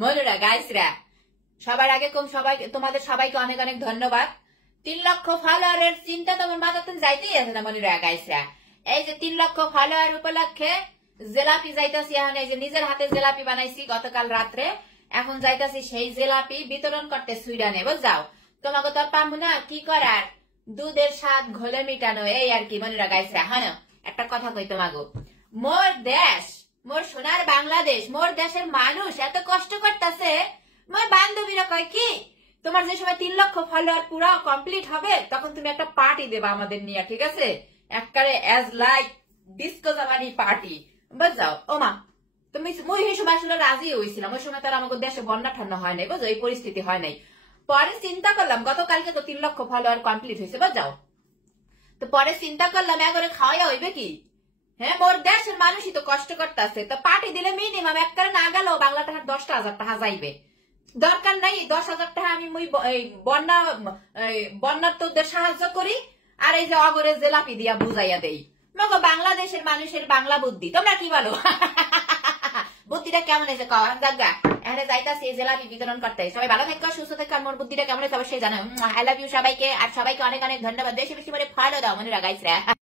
মনুরা গাইসরা সবার আগে তোমাদের সবাইকে অনেক অনেক ধন্যবাদ। 3 লক্ষ ফলোয়ারের চিন্তা তোমার মাথাতে যাইতেই আছে না মনুরা গাইসরা। এই যে 3 লক্ষ ফলোয়ার উপলক্ষে জেলাপি যাইতাছি, এখন এই যে নিজের হাতে জেলাপি বানাইছি গতকাল রাত্রে, এখন যাইতাছি সেই জেলাপি বিতরণ করতে সুইডানে। বুঝাও তোমাকে তোর পাবো না, কি করার, দুধের স্বাদ ঘোলে মিটানো, এই আর কি মনুরা গাইসরা। হ্যাঁ একটা কথা কই তোমাকে, মোর দেশ, মোর সোনার বাংলাদেশ, মোর দেশের মানুষ এত কষ্ট করতেছে। মোর বান্ধবীরা কয় কি, তোমার যে সময় 3 লক্ষ ফলোয়ার পুরা কমপ্লিট হবে তখন তুমি একটা পার্টি দেবা আমাদের নিয়ে, ঠিক আছে? একবারে as like disco Zamani party. বুঝাও ও মা, তুমি মই সেই সময় আসলে রাজি হয়েছিলাম, ওই সময় তার আমাদের দেশে বন্যা ঠান্ডা হয় নাই, বুঝো এই পরিস্থিতি হয় নাই। পরে চিন্তা করলাম, গতকালকে তো 3 লক্ষ ফলোয়ার কমপ্লিট হয়েছে, বুঝাও তো পরে চিন্তা করলাম এগরে খাওয়া হইবে কি। হ্যাঁ মোর দেশের মানুষই তো কষ্ট করতেছে, তো পার্টি দিলে মিনিমাম একবারে না গেল বাংলা টাকার 10,000 টাকা যাইবে। দরকার নাই 10,000 টাকা আমি বন্যার তোদের সাহায্য করি, আর এই যে অগরে জেলাপি দিয়া বুঝাইয়া দেই। মগো বাংলাদেশের মানুষের বাংলা বুদ্ধি, তোমরা কি বলো? বুদ্ধিটা কেমন হয়েছে কম জায়গা এখানে যাইতাছি জেলাপি বিতরণ করতে। সবাই ভালো থাকো, সুস্থ থাকো, আর মোর বুদ্ধিটা কেমন হয়েছে অবশ্যই জানো। আই লাভ ইউ সবাইকে, আর সবাইকে অনেক অনেক ধন্যবাদ। বেশি বেশি করে ফলো দাও মনে রাখাইছে।